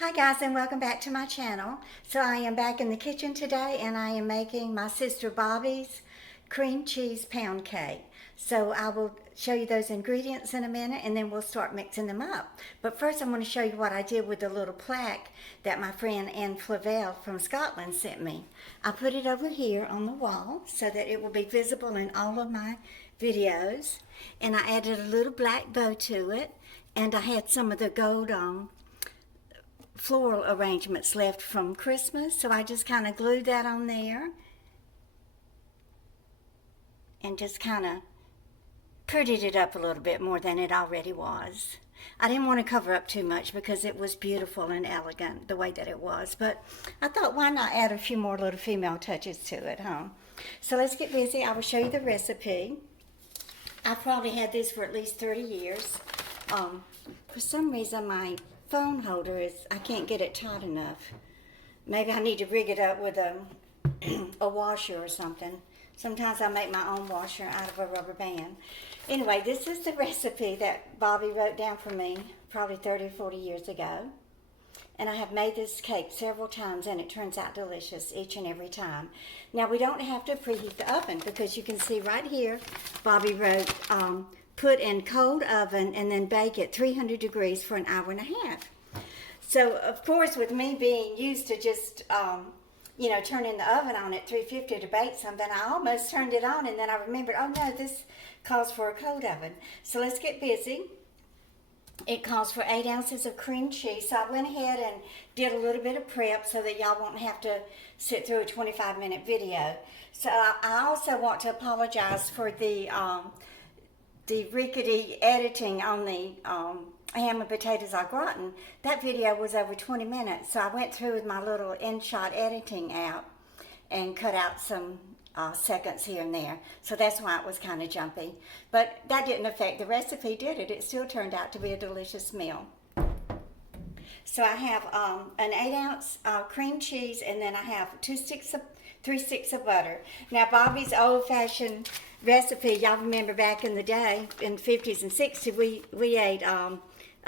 Hi guys, and welcome back to my channel. So I am back in the kitchen today and I am making my sister Bobbie's cream cheese pound cake. So I will show you those ingredients in a minute and then we'll start mixing them up. But first I'm going to show you what I did with the little plaque that my friend Anne Flavel from Scotland sent me. I put it over here on the wall so that it will be visible in all of my videos. And I added a little black bow to it, and I had some of the gold floral arrangements left from Christmas, so I just kind of glued that on there and just kind of prettied it up a little bit more than it already was. I didn't want to cover up too much because it was beautiful and elegant the way that it was, but I thought why not add a few more little female touches to it, huh? So let's get busy. I will show you the recipe. I've probably had this for at least 30 years. For some reason my phone holder I can't get it tight enough. Maybe I need to rig it up with a washer or something. Sometimes I make my own washer out of a rubber band. Anyway, this is the recipe that Bobbie wrote down for me probably 30 or 40 years ago. And I have made this cake several times and it turns out delicious each and every time. Now we don't have to preheat the oven because you can see right here, Bobbie wrote, put in cold oven and then bake at 300 degrees for an hour and a half. So of course with me being used to just turning the oven on at 350 to bake something, I almost turned it on and then I remembered, oh no, this calls for a cold oven. So let's get busy. It calls for 8 ounces of cream cheese. So I went ahead and did a little bit of prep so that y'all won't have to sit through a 25-minute video. So I also want to apologize for the rickety editing on the ham and potatoes au gratin. That video was over 20 minutes, so I went through with my little InShot editing app and cut out some seconds here and there. So that's why it was kind of jumpy. But that didn't affect the recipe, did it? It still turned out to be a delicious meal. So I have an 8-ounce cream cheese, and then I have 3 sticks of butter. Now Bobbie's old-fashioned recipe, y'all remember back in the day, in the 50s and 60s, we ate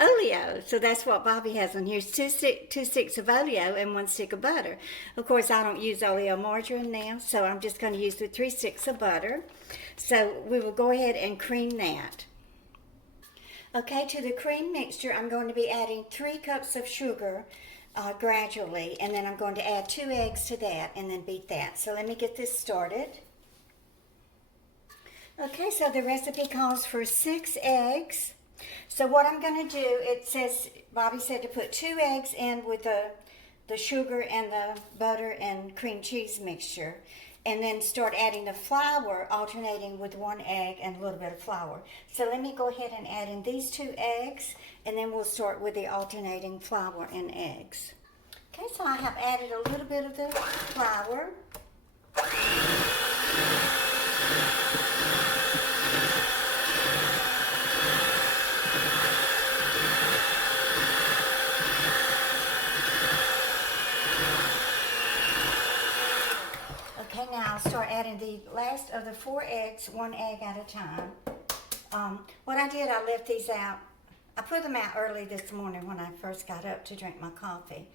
oleo. So that's what Bobbie has on here. 2 sticks of oleo and 1 stick of butter. Of course, I don't use oleo margarine now, so I'm just going to use the 3 sticks of butter. So we will go ahead and cream that. Okay, to the cream mixture, I'm going to be adding 3 cups of sugar gradually, and then I'm going to add 2 eggs to that and then beat that. So let me get this started. Okay, so the recipe calls for 6 eggs. So what I'm going to do, it says, Bobbie said to put 2 eggs in with the sugar and the butter and cream cheese mixture, and then start adding the flour, alternating with 1 egg and a little bit of flour. So let me go ahead and add in these 2 eggs, and then we'll start with the alternating flour and eggs. Okay, so I have added a little bit of the flour. Okay, now I'll start adding the last of the 4 eggs, 1 egg at a time. What I did, I left these out. I put them out early this morning when I first got up to drink my coffee.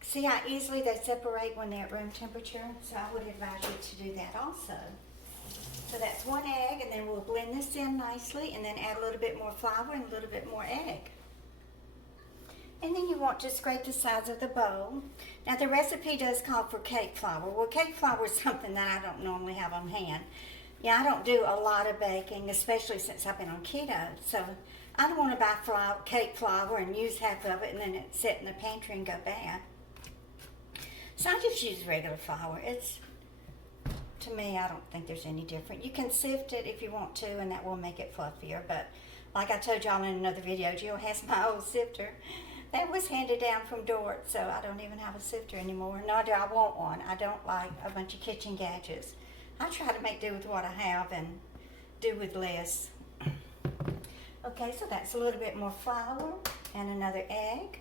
See how easily they separate when they're at room temperature? So I would advise you to do that also. So that's 1 egg, and then we'll blend this in nicely and then add a little bit more flour and a little bit more egg. And then you want to scrape the sides of the bowl. Now the recipe does call for cake flour. Well, cake flour is something that I don't normally have on hand. Yeah, I don't do a lot of baking, especially since I've been on keto. So I don't want to buy cake flour and use half of it and then it sit in the pantry and go bad. So I just use regular flour. To me, I don't think there's any different. You can sift it if you want to, and that will make it fluffier. But like I told y'all in another video, Jill has my old sifter. That was handed down from Dort, so I don't even have a sifter anymore. Nor do I want one. I don't like a bunch of kitchen gadgets. I try to make do with what I have and do with less. Okay, so that's a little bit more flour and another egg.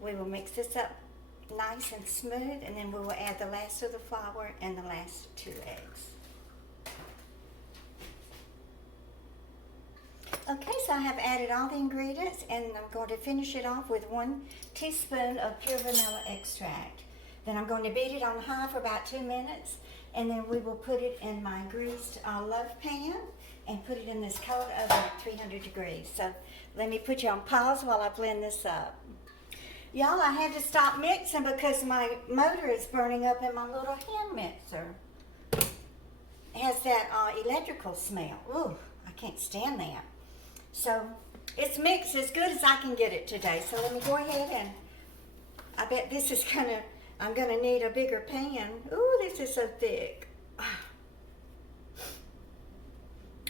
We will mix this up nice and smooth, and then we will add the last of the flour and the last 2 eggs. Okay, so I have added all the ingredients, and I'm going to finish it off with 1 teaspoon of pure vanilla extract. Then I'm going to beat it on high for about 2 minutes, and then we will put it in my greased loaf pan and put it in this cold oven at 300 degrees. So let me put you on pause while I blend this up. Y'all, I had to stop mixing because my motor is burning up in my little hand mixer. It has that electrical smell. Ooh, I can't stand that. So it's mixed as good as I can get it today. So let me go ahead and I bet this is I'm gonna need a bigger pan. Ooh, this is so thick.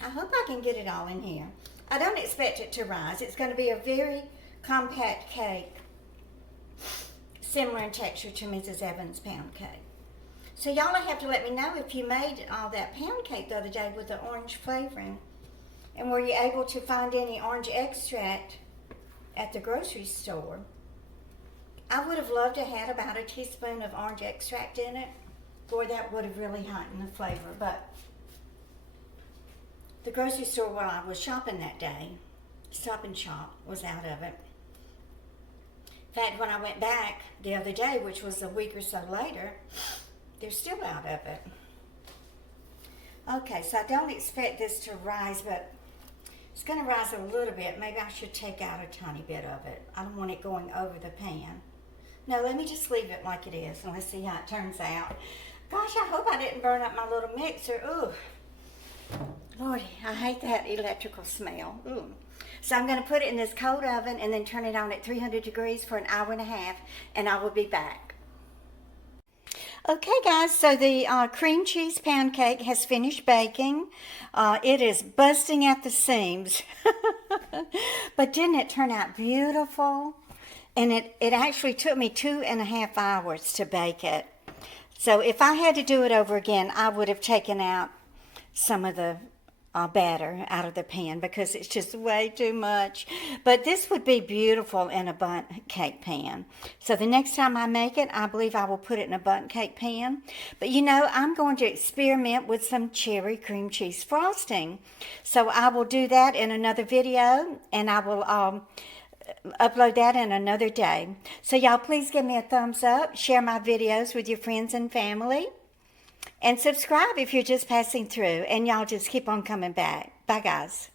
I hope I can get it all in here. I don't expect it to rise. It's gonna be a very compact cake, similar in texture to Mrs. Evans' pound cake. So y'all have to let me know if you made all that pound cake the other day with the orange flavoring. And were you able to find any orange extract at the grocery store? I would have loved to have about a teaspoon of orange extract in it. Boy, that would have really heightened the flavor. But the grocery store where I was shopping that day, Stop and Shop, was out of it. In fact, when I went back the other day, which was a week or so later, they're still out of it. Okay, so I don't expect this to rise, but it's going to rise a little bit. Maybe I should take out a tiny bit of it. I don't want it going over the pan. No, let me just leave it like it is, and let's see how it turns out. Gosh, I hope I didn't burn up my little mixer. Ooh, Lordy, I hate that electrical smell. Ooh. So I'm going to put it in this cold oven and then turn it on at 300 degrees for an hour and a half, and I will be back. Okay guys, so the cream cheese pound cake has finished baking. It is busting at the seams. But didn't it turn out beautiful? And it actually took me 2.5 hours to bake it. So if I had to do it over again, I would have taken out some of the batter out of the pan because it's just way too much. But this would be beautiful in a bundt cake pan. So the next time I make it, I believe I will put it in a bundt cake pan. But you know, I'm going to experiment with some cherry cream cheese frosting. So I will do that in another video, and I will upload that in another day. So y'all please give me a thumbs up, share my videos with your friends and family, and subscribe if you're just passing through, and y'all just keep on coming back. Bye, guys.